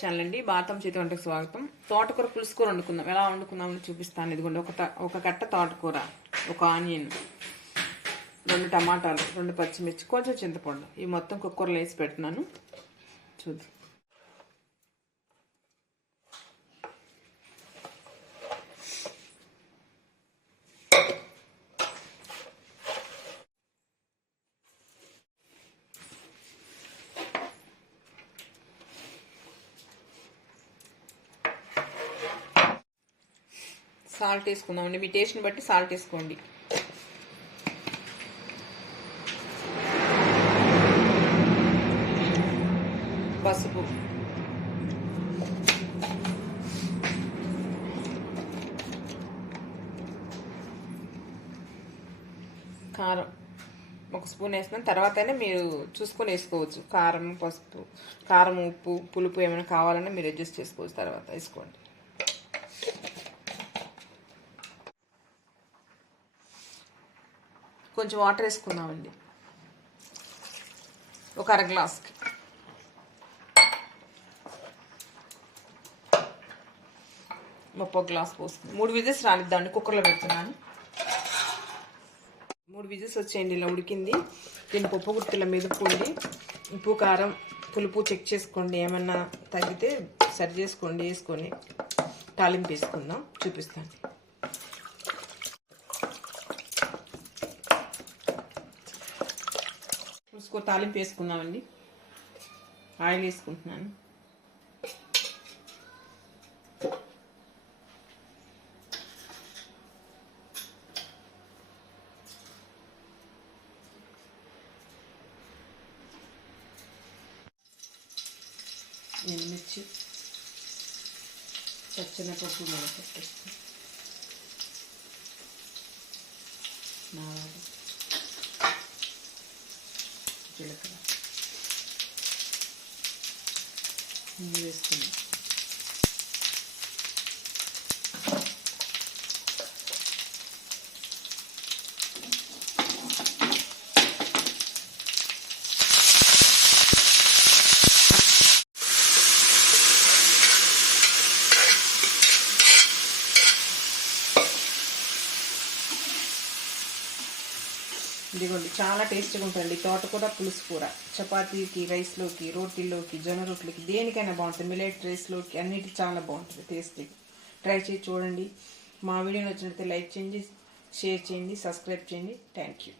Channel అండి. భారతం చేతి వంటకు స్వాగతం. తోటకూర పులుసు కూర వండుకుందాం. ఎలా వండుకుందామని చూపిస్తాను. ఇదిగోండి, ఒక కట్ట తోటకూర, ఒక ఆనియన్, 2 టమాటాలు, 2 పచ్చిమిర్చి, కొంచెం చింతపండు, ఈ మొత్తం కుక్కర్లో వేసి పెడుతున్నాను. చూద్దాం. సాల్ట్ వేసుకుందామండి. మీ టేస్ట్ని బట్టి సాల్ట్ వేసుకోండి. పసుపు, కారం 1 స్పూన్ వేస్తున్నాను. తర్వాత అయినా మీరు చూసుకొని వేసుకోవచ్చు. కారం, పసుపు, కారం, ఉప్పు, పులుపు ఏమైనా కావాలన్నా మీరు అడ్జస్ట్ చేసుకోవచ్చు. తర్వాత వేసుకోండి. కొంచెం వాటర్ వేసుకుందామండి. ఒక 1/2 గ్లాస్కి. ముప్పై గ్లాస్ పోసుకుని 3 విజిల్స్ రానిద్దామండి. కుక్కర్లో పెడుతున్నాను. 3 విజిల్స్ వచ్చేయండి. ఇలా ఉడికింది. దీన్ని పప్పు గుత్తిల మీద పొడి, ఉప్పు, కారం, పులుపు చెక్ చేసుకోండి. ఏమన్నా తగ్గితే సరి చేసుకోండి. వేసుకొని తాలింపు వేసుకుందాం. చూపిస్తాను. పులుసుకూర తాలింపు వేసుకుందామండి. ఆయిల్ వేసుకుంటున్నాను. ఎండుమిర్చి, పచ్చెనపప్పు మొదలుపెట్టేస్తాను. నాలుగు జీలకర్ర వేసుకుని ఇదిగోండి, చాలా టేస్టీగా ఉంటుంది. తోటకూర పులుసు కూర చపాతీకి, రైస్లోకి, రోటీల్లోకి, జొన్న రొట్టెలకి, దేనికైనా బాగుంటుంది. మిల్లెట్ రైస్లోకి అన్నిటికీ చాలా బాగుంటుంది. టేస్టీ ట్రై చేసి చూడండి. మా వీడియో నచ్చినట్లయితే లైక్ చేయండి, షేర్ చేయండి, సబ్స్క్రైబ్ చేయండి. Thank you.